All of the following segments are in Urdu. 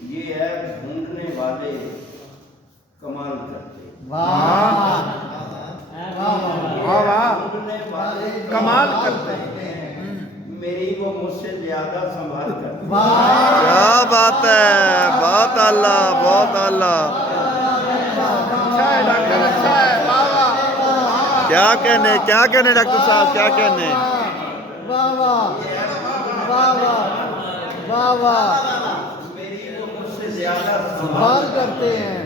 یہ ہے ڈھونڈنے والے کمال کرتے ڈھونڈنے والے کمال کرتے میری وہ مجھ سے زیادہ سنبھال کرتے کیا بات ہے، بہت اللہ، بہت اللہ۔ اچھا ہے ڈاکٹر، اچھا ہے، واہ واہ کیا کہنے ڈاکٹر صاحب، کیا کہنے؟ میری وہ مجھ سے زیادہ سوال کرتے ہیں۔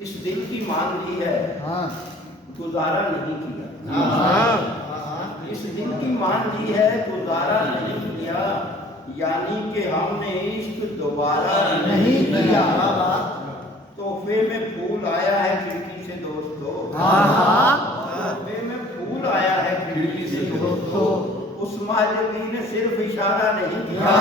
اس دل کی مان لی ہے، گزارا نہیں کیا۔ اس دل کی مان لی ہے، گزارا نہیں کیا، یعنی کہ ہم نے عشق دوبارہ نہیں کیا۔ تحفے میں پھول آیا ہے کھڑکی سے دوستو، تحفے میں پھول آیا ہے کھڑکی سے دوستو، اس ماجدی نے صرف اشارہ نہیں کیا۔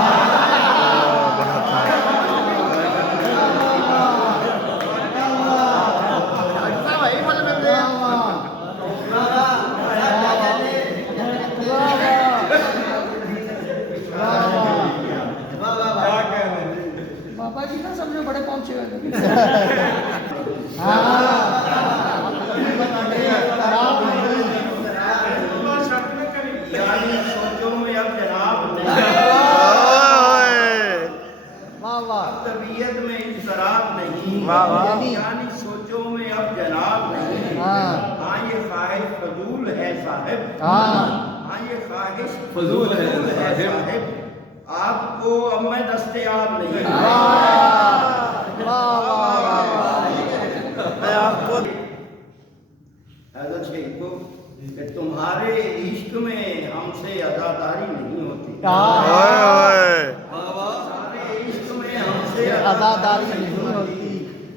بابا جی نا سمجھو بڑے پہنچے ہوئے یعنی سوچوں میں اب جناب نہیں، طبیعت میں اضطراب نہیں، یعنی سوچوں میں اب جناب نہیں۔ ہاں یہ خواہش فضول ہے صاحب، ہاں یہ خواہش فضول ہے صاحب، آپ کو اب میں دستیاب نہیں۔ میں آپ کو حضرت شیخ کو کہ تمہارے عشق میں ہم سے عزاداری نہیں ہوتی، تمہارے عشق میں ہم سے عزاداری نہیں ہوتی،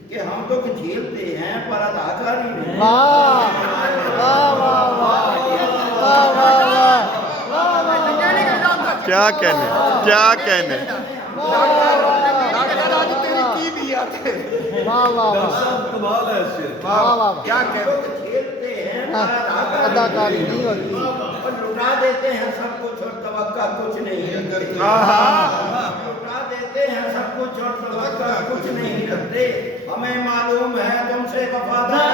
کہ ہم تو جھیلتے ہیں پر اداکاری نہیں۔ کیا کہنے، کیا کہنے؟ ڈاکٹر آج تیری کی نیت ہے؟ کیا کہنے؟ کھیلتے ہیں پر اداکاری نہیں ہوتی، اور لٹا دیتے ہیں سب کچھ اور توقع کچھ نہیں رکھتے، لٹا دیتے ہیں سب کچھ اور توقع کچھ نہیں رکھتے۔ ہمیں معلوم ہے تم سے وفادار